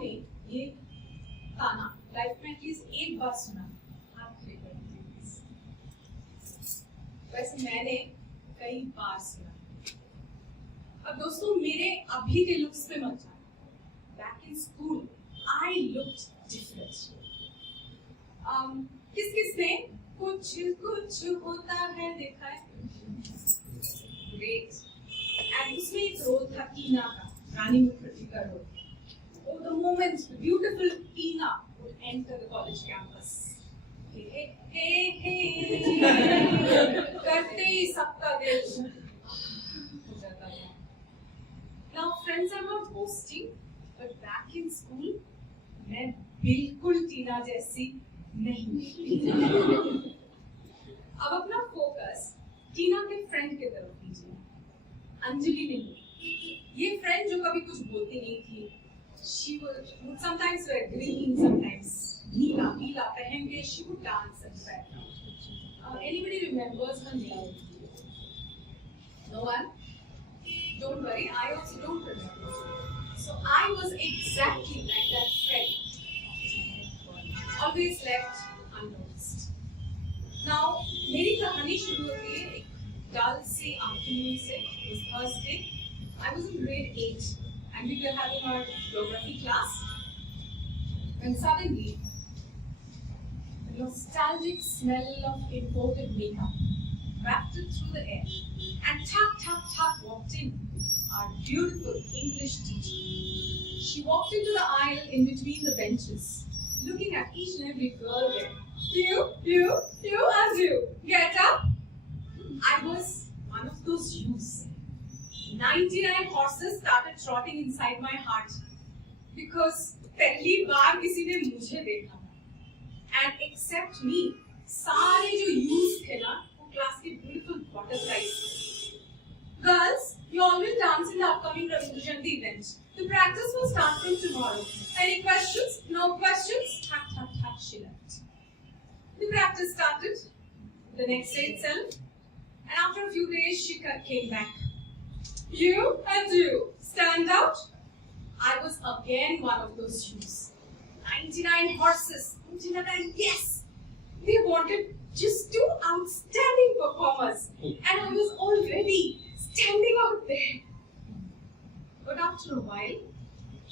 ने ये ताना लाइफ में एटलीस्ट एक बार सुना? हाथ खड़े कर दीजिए प्लीज। वैसे मैंने कई बार सुना। अब दोस्तों मेरे अभी के लुक्स पे मत जाना। Back in school I looked different. किस किस ने कुछ कुछ होता है देखा है? ग्रेट। एंड उसमें एक रोल था टीना का, रानी मुखर्जी का role. Oh, the moment the beautiful Tina would enter the college campus. Hey, hey, hey, करते ही सबका दिल हो जाता था। Now friends are not boasting, but back in school मैं बिल्कुल टीना जैसी नहीं। अब अपना फोकस टीना के फ्रेंड की तरफ लीजिए, अंजलि नहीं। ये फ्रेंड जो कभी कुछ बोलती नहीं थी। She would sometimes wear green, sometimes neela पहन के she would dance at the background. Anybody remembers her name? No one? Don't worry, I also don't remember. So I was exactly like that friend. Always left unnoticed. Now, मेरी कहानी शुरू होती है एक dull सी afternoon से. It was Thursday. I was in grade 8. And we were having our geography class, when suddenly the nostalgic smell of imported makeup wafted through the air, and Thak walked in, our beautiful English teacher. She walked into the aisle in between the benches, looking at each and every girl there. You, as you, get up. I was one of those youths. 99 horses started trotting inside my heart because पहली बार किसी ने मुझे देखा था, and except me, सारे जो youths थे ना, वो class के beautiful butterflies थे. Girls, you all will dance in the upcoming Ravindra Jayanti event. The practice will start from tomorrow. Any questions? No questions? Thak, she left. The practice started the next day itself, and after a few days she came back. You and you, stand out. I was again one of those youths. 99 horses. Yes! They wanted just 2 outstanding performers. And I was already standing out there. But after a while,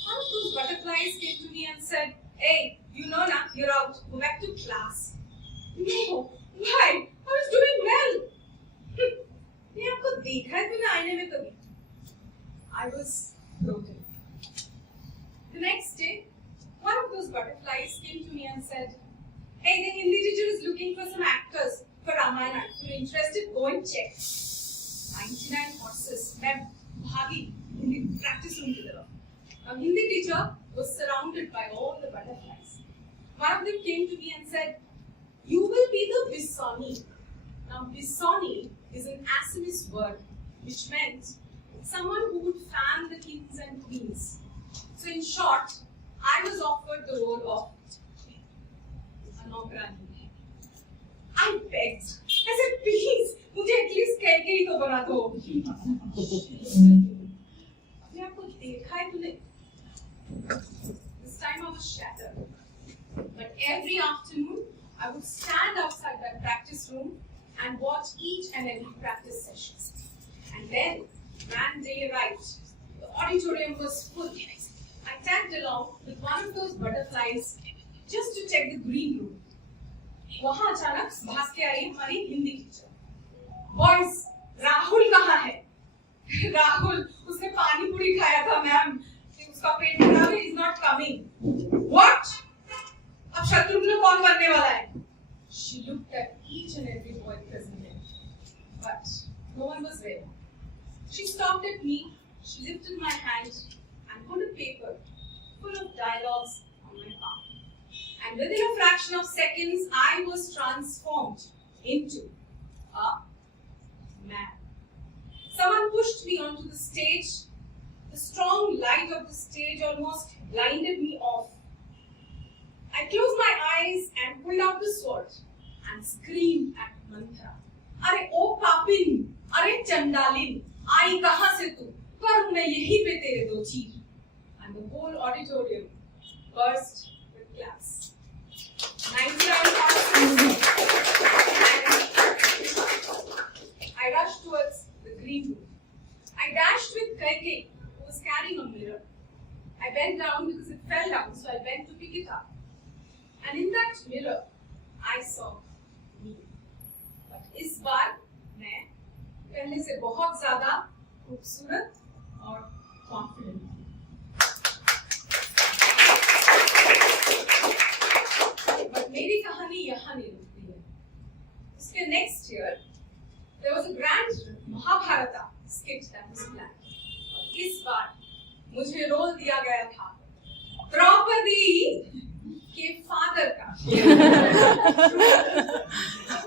one of those butterflies came to me and said, "Hey, you know na, you're out. Go back to class." No, why? I was doing well. ये आपको देखा है तूने आईने में कभी? I was broken. The next day, one of those butterflies came to me and said, "Hey, the Hindi teacher is looking for some actors for Ramayana. If you're interested, go and check." 99 horses. मैं भागी Hindi practice room की तरफ. Now, Hindi teacher was surrounded by all the butterflies. One of them came to me and said, "You will be the Bisoni." Now, Bisoni is an Assamese word which meant someone who would fan the kings and queens. So in short, I was offered the role of Anokrani. I begged. I said, "Please, मुझे at least कह के ही तो बना दो." अभी आपको देखा है तूने? This time I was shattered. But every afternoon, I would stand outside that practice room and watch each and every practice sessions. And then when day arrived, the auditorium was full. I tagged along with one of those butterflies just to check the green room. वहाँ अचानक भाग के आई हमारी Hindi teacher. Boys, Rahul कहाँ है? राहुल, उसने पानी पूरी खाया था मैम. उसका पेट खराब है. He's not coming. What? अब शत्रुघ्न कौन बनने वाला है? She looked at each and every boy present there, but no one was there. She stopped at me, she lifted my hand and put a paper full of dialogues on my palm. And within a fraction of seconds, I was transformed into a man. Someone pushed me onto the stage. The strong light of the stage almost blinded me off. I closed my eyes and pulled out the sword and screamed at Manthara. "अरे ओ पापिन, अरे चंडालिन, आई कहाँ से तू? करूँ मैं यहीं पे तेरे 2 चीर." And the whole auditorium burst with claps. 99 passes. I rushed towards the green room. I dashed with Kaikei, who was carrying a mirror. I bent down because it fell down, so I bent to pick it up. And in that mirror, I saw me. But इस बार मैं पहले से बहुत ज़्यादा खूबसूरत और confident थी. But मेरी कहानी यहाँ नहीं रुकती है. उसके next year, there was a grand Mahabharata skit that was planned. और इस बार मुझे रोल दिया गया था द्रौपदी के फादर का.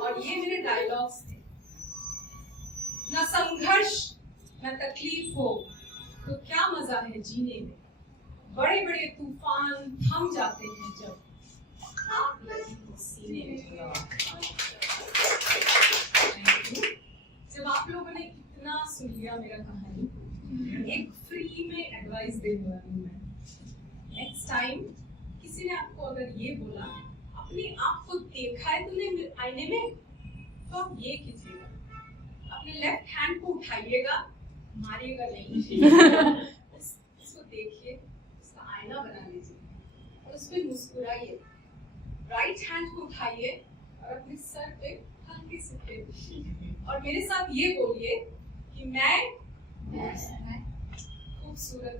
और ये मेरे डायलॉग्स थे. ना संघर्ष ना तकलीफ हो तो क्या मजा है जीने में. बड़े बड़े तूफान थम जाते हैं जब आग लगी हो सीने में. जब आप लोगों ने कितना सुन लिया मेरा कहानी, एक फ्री में एडवाइस देने वाली हूँ मैं. नेक्स्ट टाइम किसी ने आपको अगर ये बोला, अपने आप को देखा है तूने आईने में, तो आप ये कीजिएगा, अपने लेफ्ट हैंड को उठाइएगा, मारिएगा नहीं. उसको देखिए, उसका आईना बना लीजिए और उस पर मुस्कुराइए. राइट हैंड को उठाइए और अपने सर पे हल्के से फेरिए और मेरे साथ ये बोलिए कि मैं खूबसूरत.